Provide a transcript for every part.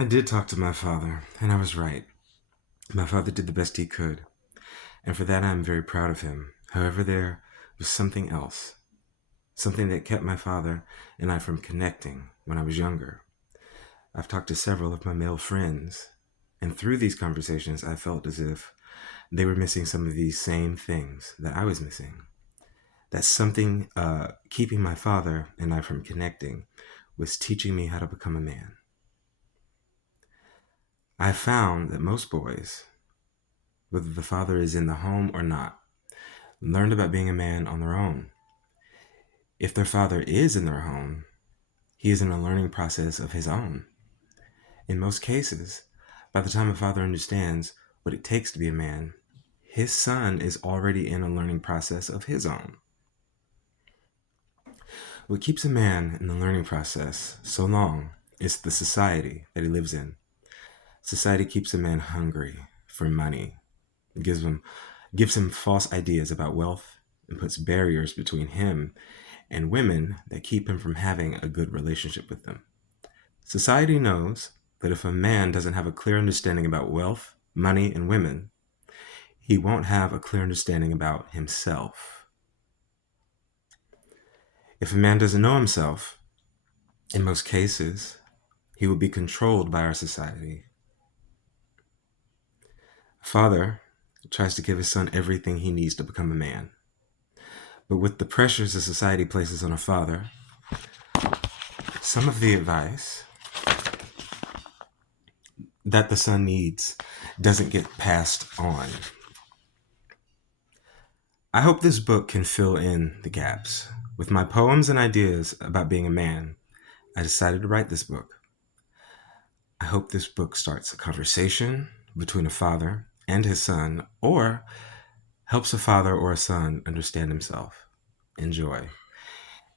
I did talk to my father, and I was right. My father did the best he could, and for that I am very proud of him. However, there was something else, something that kept my father and I from connecting when I was younger. I've talked to several of my male friends, and through these conversations, I felt as if they were missing some of these same things that I was missing. That something keeping my father and I from connecting was teaching me how to become a man. I found that most boys, whether the father is in the home or not, learned about being a man on their own. If their father is in their home, he is in a learning process of his own. In most cases, by the time a father understands what it takes to be a man, his son is already in a learning process of his own. What keeps a man in the learning process so long is the society that he lives in. Society keeps a man hungry for money. It gives him false ideas about wealth and puts barriers between him and women that keep him from having a good relationship with them. Society knows that if a man doesn't have a clear understanding about wealth, money, and women, he won't have a clear understanding about himself. If a man doesn't know himself, in most cases, he will be controlled by our society. A father tries to give his son everything he needs to become a man. But with the pressures that society places on a father, some of the advice that the son needs doesn't get passed on. I hope this book can fill in the gaps. With my poems and ideas about being a man, I decided to write this book. I hope this book starts a conversation between a father and his son, or helps a father or a son understand himself. Enjoy.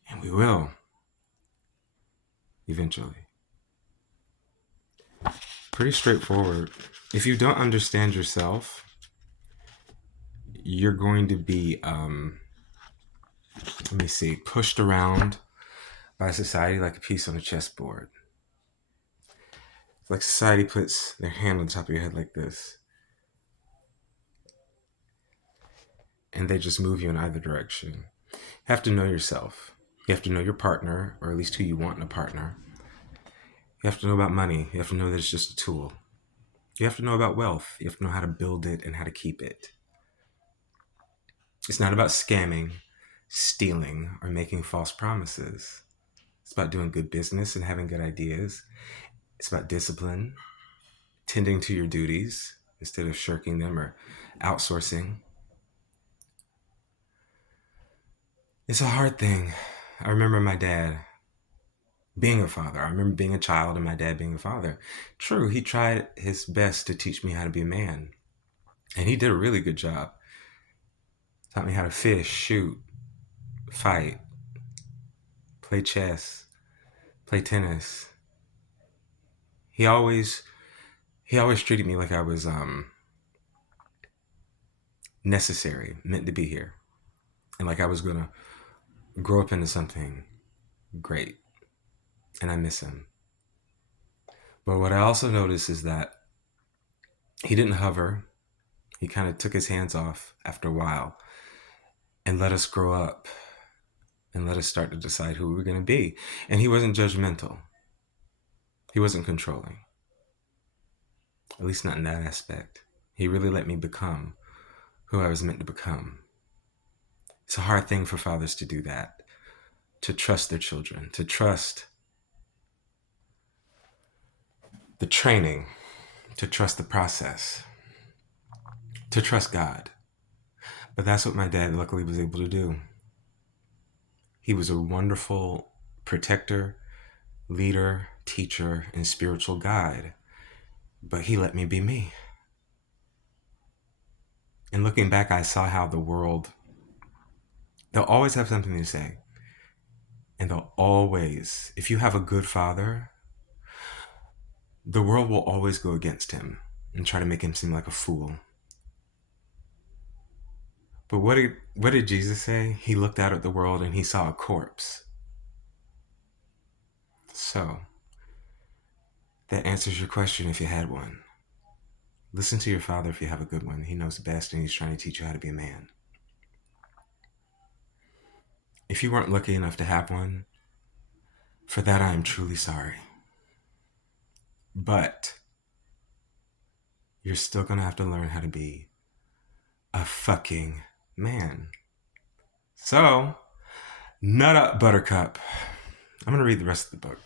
And we will, eventually. Pretty straightforward. If you don't understand yourself, you're going to be, pushed around by society like a piece on a chessboard. It's like society puts their hand on top of your head like this, and they just move you in either direction. You have to know yourself. You have to know your partner, or at least who you want in a partner. You have to know about money. You have to know that it's just a tool. You have to know about wealth. You have to know how to build it and how to keep it. It's not about scamming, stealing, or making false promises. It's about doing good business and having good ideas. It's about discipline, tending to your duties instead of shirking them or outsourcing. It's a hard thing. I remember my dad being a father. I remember being a child and my dad being a father. True, he tried his best to teach me how to be a man. And he did a really good job. Taught me how to fish, shoot, fight, play chess, play tennis. He always treated me like I was necessary, meant to be here. And like I was gonna grow up into something great. And I miss him. But what I also noticed is that he didn't hover. He kind of took his hands off after a while and let us grow up and let us start to decide who we were going to be. And he wasn't judgmental. He wasn't controlling. At least not in that aspect. He really let me become who I was meant to become. It's a hard thing for fathers to do that, to trust their children, to trust the training, to trust the process, to trust God. But that's what my dad luckily was able to do. He was a wonderful protector, leader, teacher, and spiritual guide. But he let me be me. And looking back, I saw how the world, they'll always have something to say. And they'll always, if you have a good father, the world will always go against him and try to make him seem like a fool. But what did Jesus say? He looked out at the world and he saw a corpse. So, that answers your question if you had one. Listen to your father if you have a good one. He knows best and he's trying to teach you how to be a man. If you weren't lucky enough to have one, for that I am truly sorry. But you're still gonna have to learn how to be a fucking man. So, nut up, Buttercup. I'm gonna read the rest of the book.